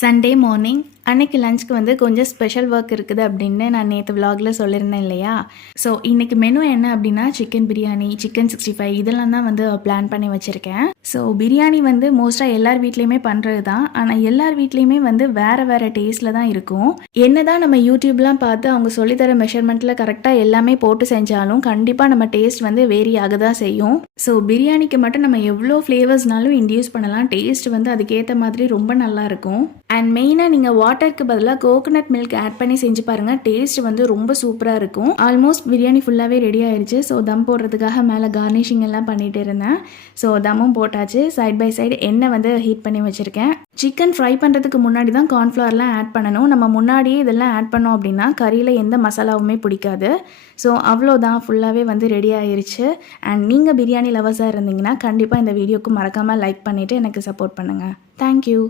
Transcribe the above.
Sunday morning அன்னைக்கு லஞ்சுக்கு வந்து கொஞ்சம் ஸ்பெஷல் ஒர்க் இருக்குது அப்படின்னு நான் நேற்று விலாகில் சொல்லியிருந்தேன் இல்லையா. ஸோ இன்றைக்கி மெனு என்ன அப்படின்னா சிக்கன் பிரியாணி, சிக்கன் 65 இதெல்லாம் தான் வந்து பிளான் பண்ணி வச்சுருக்கேன். ஸோ பிரியாணி வந்து மோஸ்ட்டாக எல்லார் வீட்லேயுமே பண்ணுறது தான். ஆனால் எல்லார் வீட்லேயுமே வந்து வேறு வேறு டேஸ்ட்டில் தான் இருக்கும். என்ன தான் நம்ம யூடியூப்லாம் பார்த்து அவங்க சொல்லித்தர மெஷர்மெண்ட்டில் கரெக்டாக எல்லாமே போட்டு செஞ்சாலும் கண்டிப்பாக நம்ம டேஸ்ட் வந்து வேரி ஆக தான் செய்யும். ஸோ பிரியாணிக்கு மட்டும் நம்ம எவ்வளோ ஃப்ளேவர்ஸ்னாலும் இன்டியூஸ் பண்ணலாம். டேஸ்ட் வந்து அதுக்கேற்ற மாதிரி ரொம்ப நல்லாயிருக்கும். அண்ட் மெயினாக நீங்கள் வாட்டருக்கு பதிலாக கோகோனட் மில்க் ஆட் பண்ணி செஞ்சு பாருங்கள். டேஸ்ட் வந்து ரொம்ப சூப்பராக இருக்கும். ஆல்மோஸ்ட் பிரியாணி ஃபுல்லாகவே ரெடி ஆயிடுச்சு. ஸோ தம் போடுறதுக்காக மேலே கார்னிஷிங் எல்லாம் பண்ணிட்டு இருந்தேன். ஸோ தம்மும் போட்டாச்சு. சைட் பை சைடு எண்ணெய் வந்து ஹீட் பண்ணி வச்சுருக்கேன். சிக்கன் ஃப்ரை பண்ணுறதுக்கு முன்னாடி தான் கார்ன்ஃப்ளவர்லாம் ஆட் பண்ணணும். நம்ம முன்னாடியே இதெல்லாம் ஆட் பண்ணோம் அப்படின்னா கறியில் எந்த மசாலாவுமே பிடிக்காது. ஸோ அவ்வளோதான், ஃபுல்லாகவே வந்து ரெடி ஆயிருச்சு. அண்ட் நீங்கள் பிரியாணி லவர்ஸாக இருந்தீங்கன்னா கண்டிப்பாக இந்த வீடியோக்கு மறக்காமல் லைக் பண்ணிவிட்டு எனக்கு சப்போர்ட் பண்ணுங்கள். தேங்க்யூ.